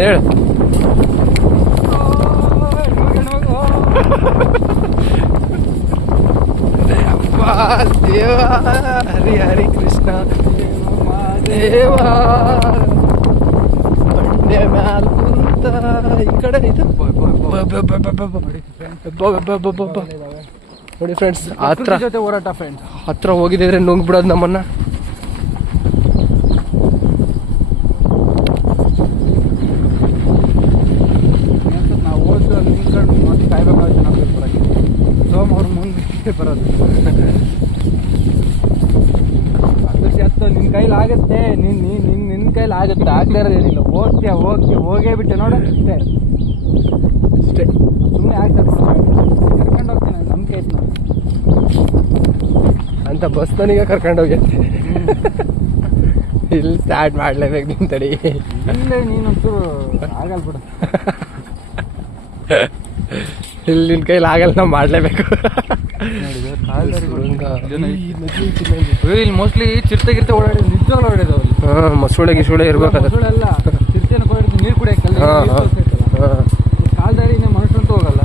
ಹೇಳು. ದೇವ ಹರಿ ಹರಿ ಕೃಷ್ಣ ದೇವ ಬಂಡೆ ಮ್ಯಾಲ ಕುಂತ ಈ ಕಡೆ ಇದು ನೋಡಿ ಫ್ರೆಂಡ್ಸ್, ಜೊತೆ ಹೋರಾಟ ಫ್ರೆಂಡ್ಸ್. ಹತ್ರ ಹೋಗಿದ್ರೆ ನುಂಗ್ಬಿಡೋದು ನಮ್ಮನ್ನ. ನಾವು ಹೋದ್ರು ಅಲ್ಲಿ ನಿಂತ್ಕೊಂಡು ಮತ್ತೆ ಕಾಯ್ಬೇಕಾಗುತ್ತೆ ನಾವು ಬರೋಕ್ಕೆ. ಸೋಮ ಅವ್ರ ಮುಂದೆ ಬರೋದು ಅದು ನಿನ್ನ ಕೈಲಿ ಆಗುತ್ತೆ, ನಿನ್ನ ಕೈಲಿ ಆಗುತ್ತೆ, ಆಗದೇ ಇರೋದೇನಿಲ್ಲ. ಹೋಗೇ ಬಿಟ್ಟೆ ನೋಡ ಅಷ್ಟೇ ಅಷ್ಟೇ. ಸುಮ್ಮನೆ ಆಗ್ತದೆ, ಕರ್ಕೊಂಡು ಹೋಗ್ತೀನಿ ನಂಬಿಕೆ ಐತೆ ನೋಡಿ ಅಂತ ಬಸ್ ನನಗೆ ಕರ್ಕೊಂಡು ಹೋಗ್ಯಂತೆ. ಇಲ್ಲಿ ಸ್ಟಾರ್ಟ್ ಮಾಡ್ಲೇಬೇಕು ನಿನ್ ತಡಿ. ಇಲ್ಲೇ ನೀನಂತೂ ಆಗಲ್ಲ ಬಿಡು. ಇಲ್ಲಿ ನಿನ್ ಕೈಲಿ ಆಗಲ್ಲ, ನಾವು ಮಾಡ್ಲೇಬೇಕು. ಇಲ್ಲಿ ಮೋಸ್ಟ್ಲಿ ಚಿರತೆ ಓಡಾಡಿ ನಿಜವಾಗ್ಲೂ ಓಡಾಡಿದ ಅವ್ರು. ಮಸೂಳೆ ಗಿಸೂಳೆ ಇರ್ಬೇಕಾದ್ರೆ ಮಸೂಳೆಲ್ಲ ಚಿರತೆನ ಓಡಾಡಿ ನೀರು ಕುಡಿಯಕ್ಕಲ್ಲ, ಕಾಲ್ದಾರಿನೇ ಮನುಷ್ಯಂತೂ ಹೋಗಲ್ಲ.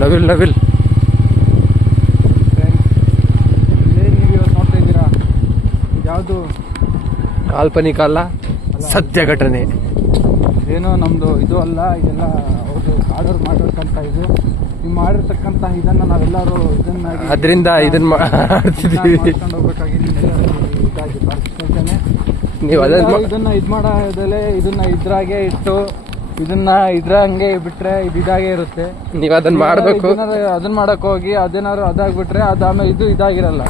ನವಿಲ್ ನೀವು ಇವತ್ತು ನೋಡ್ತಾ ಇದ್ದೀರಾ, ಯಾವುದು ಕಾಲ್ಪನಿಕ ಅಲ್ಲ, ಸತ್ಯ ಘಟನೆ. ಏನೋ ನಮ್ದು ಇದು ಅಲ್ಲ, ಇದೆಲ್ಲ ಅವ್ರದ್ದು ಕಾಡೋರು ಮಾಡಿರ್ತಕ್ಕಂಥ ಇದು. ನೀವು ಮಾಡಿರ್ತಕ್ಕಂಥ ಇದನ್ನ ನಾವೆಲ್ಲರೂ ಅದರಿಂದ ಇದನ್ನ ಮಾಡ್ತಿದ್ದೀವಿ. ಮಾಡ್ಕೊಂಡು ಹೋಗ್ಬೇಕಾಗಿ ಇದಾಗಿ ಪರಿಸ್ಥಿತಿನೇ. ನೀವು ಇದನ್ನ ಇದು ಮಾಡೋದಲ್ಲೇ ಇದನ್ನ ಇದ್ರಾಗೆ ಇಟ್ಟು ಇದನ್ನ ಇದ್ರಂಗೆ ಬಿಟ್ರೆ ಇದು ಇದಾಗೆ ಇರುತ್ತೆ. ನೀವು ಅದನ್ನ ಮಾಡ್ಬೇಕು. ಅದನ್ನ ಮಾಡಕ್ ಹೋಗಿ ಅದೇನಾದ್ರು ಅದಾಗ್ಬಿಟ್ರೆ ಅದು ಆಮೇಲೆ ಇದು ಇದಾಗಿರಲ್ಲ.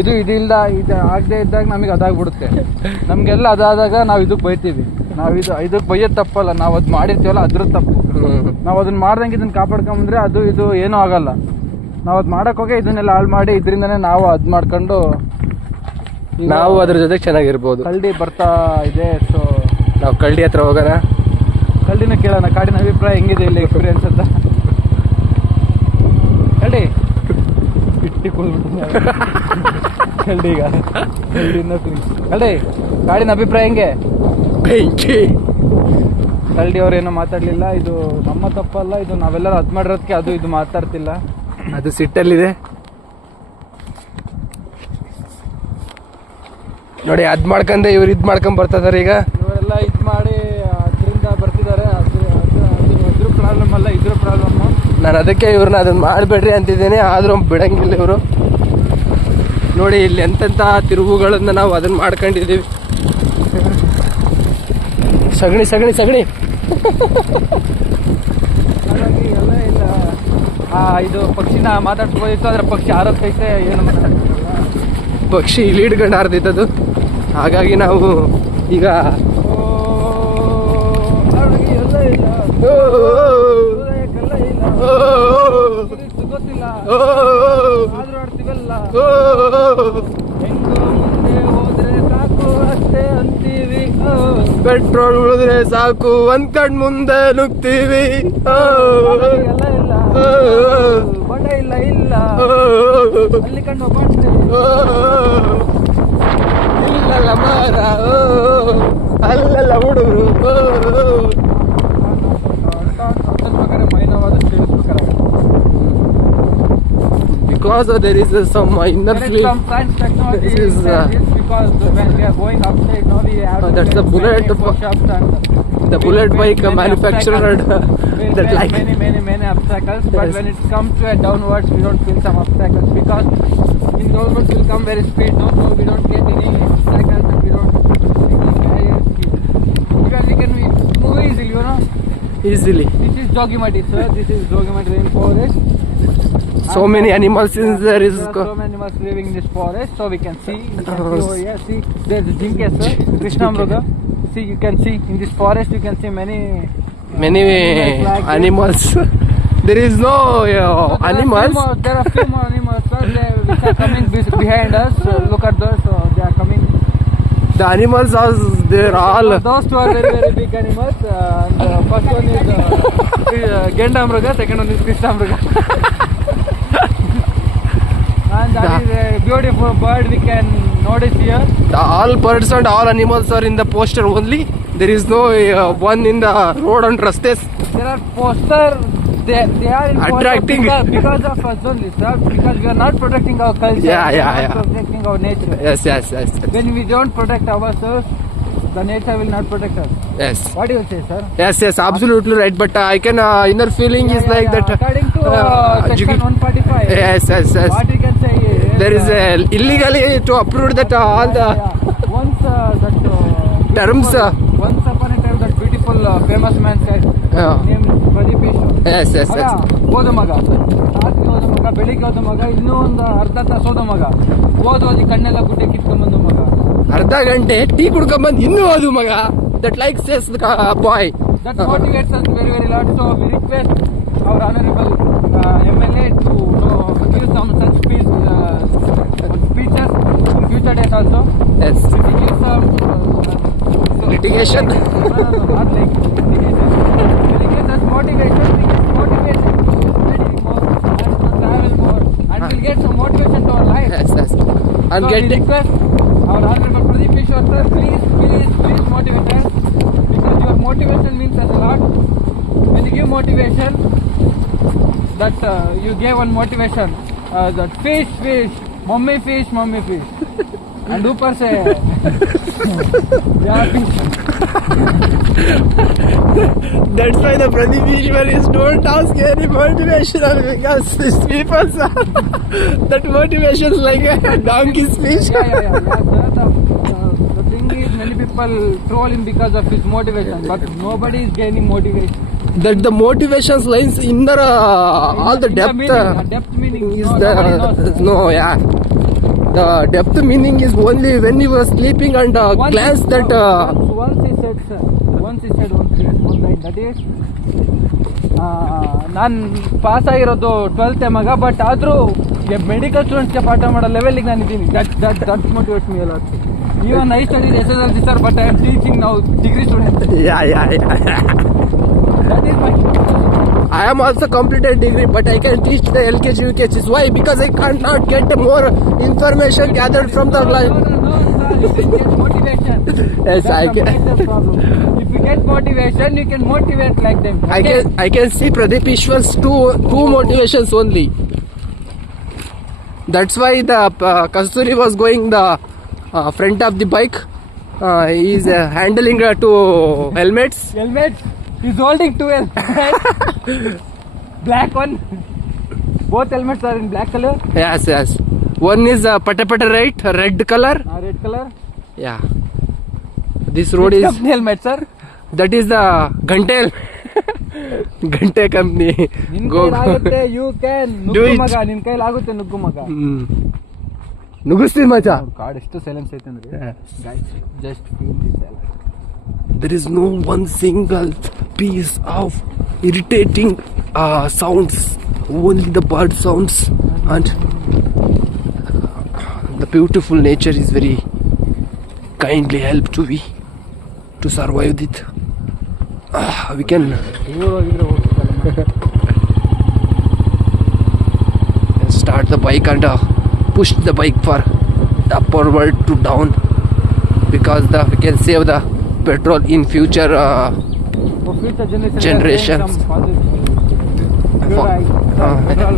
ಇದು ಇದಿಲ್ದ ಇದು ಆಗದೆ ಇದ್ದಾಗ ನಮಗೆ ಅದಾಗ್ಬಿಡುತ್ತೆ. ನಮ್ಗೆಲ್ಲ ಅದಾದಾಗ ನಾವು ಇದಕ್ಕೆ ಬೈತೀವಿ. ನಾವು ಇದಕ್ಕೆ ಬೈಯೋದು ತಪ್ಪಲ್ಲ, ನಾವು ಅದು ಮಾಡಿರ್ತೀವಲ್ಲ ಅದ್ರ ತಪ್ಪು. ನಾವು ಅದನ್ನ ಮಾಡ್ದಂಗೆ ಇದನ್ನ ಕಾಪಾಡ್ಕೊಂಬಂದ್ರೆ ಅದು ಇದು ಏನೂ ಆಗಲ್ಲ. ನಾವು ಅದು ಮಾಡಕ್ ಹೋಗಿ ಇದನ್ನೆಲ್ಲ ಹಾಳು ಮಾಡಿ ಇದರಿಂದನೇ ನಾವು ಅದ್ ಮಾಡ್ಕೊಂಡು ನಾವು ಅದ್ರ ಜೊತೆ ಚೆನ್ನಾಗಿರ್ಬೋದು. ಕಳ್ಳಿ ಬರ್ತಾ ಇದೆ. ಸೊ ನಾವು ಕಳ್ಳಿ ಹತ್ರ ಹೋಗೋಣ, ಕಳ್ಳಿನ ಕೇಳೋಣ, ಕಾಡಿನ ಅಭಿಪ್ರಾಯ ಹೆಂಗಿದೆ ಇಲ್ಲಿ ಎಕ್ಸ್ಪೀರಿಯನ್ಸ್ ಅಂತ. ಕಳ್ಳಿ ಕಳ್ಳಿ ಕಾಡಿನ ಅಭಿಪ್ರಾಯ ಹೆಂಗೆ? ಕಳ್ಳಿ ಅವ್ರೇನೋ ಮಾತಾಡ್ಲಿಲ್ಲ. ಇದು ನಮ್ಮ ತಪ್ಪಲ್ಲ, ಇದು ನಾವೆಲ್ಲರೂ ಅದ್ ಮಾಡಿರೋದಕ್ಕೆ ಅದು ಇದು ಮಾತಾಡ್ತಿಲ್ಲ. ಅದು ಸಿಟ್ಟಲ್ಲಿದೆ ನೋಡಿ. ಅದ್ ಮಾಡ್ಕೊಂಡೆ ಇವ್ರು ಇದ್ ಮಾಡ್ಕೊಂಡ್ ಬರ್ತಿದಾರೆ. ಈಗ ಇವರೆಲ್ಲ ಇದ್ ಮಾಡಿ ಅದರಿಂದ ಬರ್ತಿದ್ದಾರೆ. ಅದ್ರ ಪ್ರಾಬ್ಲಮ್ ಅಲ್ಲ, ಇದ್ರ ಪ್ರಾಬ್ಲಮ್. ನಾನು ಅದಕ್ಕೆ ಇವ್ರನ್ನ ಅದನ್ನ ಮಾಡಬೇಡ್ರಿ ಅಂತಿದ್ದೇನೆ, ಆದ್ರೂ ಬಿಡಂಗಿಲ್ಲ ಇವರು. ನೋಡಿ ಇಲ್ಲಿ ಎಂತೆಂಥ ತಿರುವುಗಳನ್ನ ನಾವು ಅದನ್ನ ಮಾಡ್ಕೊಂಡಿದ್ದೀವಿ. ಸಗಣಿ ಸಗಣಿ ಸಗಣಿ ಹಾಗಾಗಿ ಎಲ್ಲ ಇಲ್ಲ. ಇದು ಪಕ್ಷಿನ ಮಾತಾಡ್ಸ್ಬೋದಿತ್ತು, ಅದ್ರ ಪಕ್ಷಿ ಆರೋಗ್ಯೈತೆ, ಏನು ಮಾತಾಡ್ತಿರಲ್ಲ. ಪಕ್ಷಿ ಇಲ್ಲಿ ಹಿಡ್ಕೊಂಡು ಹಾರ್ದಿತ್ತದು. ಹಾಗಾಗಿ ನಾವು ಈಗ ಗೊತ್ತಿಲ್ಲ ಆದ್ರೂ ಆಡ್ತೀವಲ್ಲ. ಮುಂದೆ ಹೋದ್ರೆ ಸಾಕು ಅಷ್ಟೇ ಅಂತೀವಿ. ಪೆಟ್ರೋಲ್ ಉಳಿದ್ರೆ ಸಾಕು ಒಂದ್ ಕಣ್ ಮುಂದೆ ನುಗ್ತೀವಿ. ಎಲ್ಲ ಇಲ್ಲ ಬಡ ಇಲ್ಲ ಅಲ್ಲಿ ಕಂಡು ಬಂದ್ರೆ ಇಲ್ಲಲ್ಲ ಮಾರ ಅಲ್ಲಲ್ಲ ಹುಡುಗರು. Because there is some inner sleep. Some science technology is because when we are going outside, now we have that's the bullet. The bullet bike manufactured that like many obstacles. But when it comes to a downwards, we don't feel some obstacles because in downwards will come very speed. No, we don't get any obstacles and we don't barriers. Because we can move easily, you know. Easily. This is Jogimati, sir. This is Jogimati rainforest. So many animals in there is. There are so many animals living in this forest, so we can see. You can see over here. See, there's a jinke, sir. Krishnamruga. See, you can see in this forest. You can see many animals. There is no animals. There are few more animals, sir. Which are coming behind us. Look at those. They are coming. The animals are there all. Those two are very big animals. And first one is Gendamruga. Second one is Krishnamruga. And that is a beautiful bird. We can notice here. All birds and all animals are in the poster only. There is no one in the road and rastes. There are poster. They are in Attracting. poster because of us only, sir. Because we are not protecting our culture. Yeah, we yeah, are not yeah. protecting our nature. Yes. When we don't protect ourselves, the nature will not protect us. Yes. What do you say, sir? Yes, absolutely right. But I can inner feeling is like that. According to section 145. Yes. What we can say is, There is illegally to approve that all the once that terms. once upon a time that beautiful famous man said named Pradeep Ishwar. Yes. ಮಗ ಹೋದ ಮಗ ರಾತ್ರಿ ಹೋದ ಮಗ ಬೆಳಿಗ್ಗೆ ಹೋದ ಮಗ ಇನ್ನೂ ಒಂದು ಅರ್ಧ ತಾಸು ಹೋದ ಮಗ ಓದಿ ಕಣ್ಣೆಲ್ಲ ಗುಡ್ಡೆ ಕಿತ್ಕೊಂಡ್ಬಂದು ಮಗ ಅರ್ಧ ಗಂಟೆ ಟೀ ಕುಡ್ಕೊಂಬಂದು ಇನ್ನೂ ಹೋದು ಮಗ. That like says boy. that motivates us very lot. So we request our honorable MLA to give some such speeches in future days also. Yes. If he gives some Litigation? No, not like litigation. When he gives us motivation, we get motivation to study more and to travel more, and we'll get some motivation to our life. Yes. And So get we request our honorable Pradeep Ishwar sir, please motivate us, because your motivation means us a lot. When you give motivation, that you gave one motivation, that fish, mommy fish, and ऊपर से yeah, fish. That's why the Pradeep Ishwar is don't ask any motivational because these people that motivation is like a donkey speech. Yeah, sir. The thing is, many people troll him because of his motivation, but nobody is gaining motivation. That the motivations lines in the all the In depth depth meaning is nobody knows. The depth meaning is only when he was sleeping and glance that once he said, sir, one line, that is, ನಾನು pass ಆಗಿರೋದು 12th ಮಗ, but ಆದರೂ medical ಸ್ಟೂಡೆಂಟ್ಸ್ಗೆ ಪಾಠ ಮಾಡೋ ಲೆವೆಲ್ಗೆ ನಾನು ಇದ್ದೀನಿ. ದಟ್ ಮೋಟಿವೇಟ್ ಮೀ ಅಲ್ಲ. Even I study SSLC sir, but I am teaching now degree students. That is my I am also completed degree, but I can teach the LKG UKG. Why? Because I can't not get more information gathered from the No, sir, you can get motivation. Yes, That's I the can. major problem. If you get motivation, you can motivate like them. I can see Pradeep Ishwar's two motivations only. That's why the Kasturi was going the front of the bike. He is handling two helmets. Helmet. He's holding two helmets. Black one. Both helmets are in black color. Yes. One is pata right, red color. Red color. Yeah. This road Which is company helmet, sir? that is the Ghante Ghante company. ನಿನ್ Go. ಕೈಲಾಗುತ್ತೆ, you can. Do ನುಗ್ಗು it. ಮಗ, ನಿನ್ ಕೈಲಾಗುತ್ತೆ ನುಗ್ಗು ಮಗ. ನುಗ್ಗಿಸ್ತೀನಿ ಮಚ್ಚ. Card ಎಷ್ಟು silence ಐತೆ ಅಂದ್ರೆ guys, just feel this silence. There is no one single piece of irritating sounds, only the bird sounds, and the beautiful nature is very kindly help to survive it. We can ದೂರ ಹೋಗಿದ್ರೆ ಹೋಗ್ಬೇಕಲ್ಲ. start the bike and push the bike for the upward to down, because we can save the petrol in future. For future Generations. some positive. Pure eye. Petrol.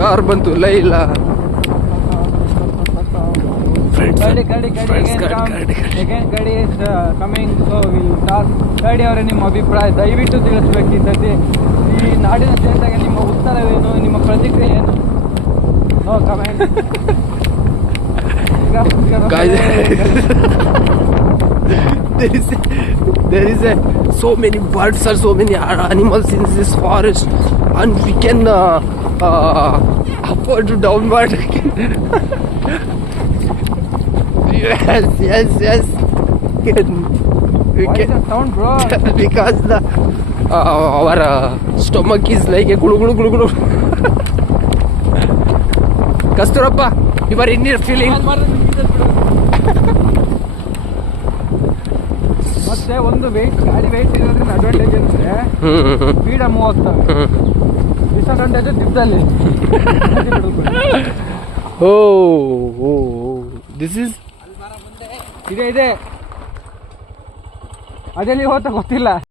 Car ಬಂತು Laila. Gadi Friends, again come. Gadi. Again Gadi is coming, so we'll talk. Gadi ಅವರೇ, ನಿಮ್ಮ ಅಭಿಪ್ರಾಯ ದಯವಿಟ್ಟು ತಿಳಿಸ್ಬೇಕು. ಈ ಸತಿ ಈ ನಾಡಿನ ಜನತೆಗೆ ನಿಮ್ಮ ಉತ್ತರವೇನು, ನಿಮ್ಮ ಪ್ರತಿಕ್ರಿಯೆ ಏನು? No comment. Guys, there is so many birds or so many animals in this forest, and we can upward to downward. Yes. We What is can, the sound, bro? because our stomach is like a gulu. Kasturappa, you are in your feeling. ಮತ್ತೆ ಒಂದು ಗಾಡಿ weight ಇರೋದ್ರಿಂದ advantage ಅಂದ್ರೆ speed move ಆಗ್ತವೆ. ತಗೊಂಡಿದ್ದು ದಿಬ್ಬದಲ್ಲಿ. Oh this is ಇದೆ ಅದೆಲ್ಲಿ ಹೋಗ್ತಾ ಗೊತ್ತಿಲ್ಲ.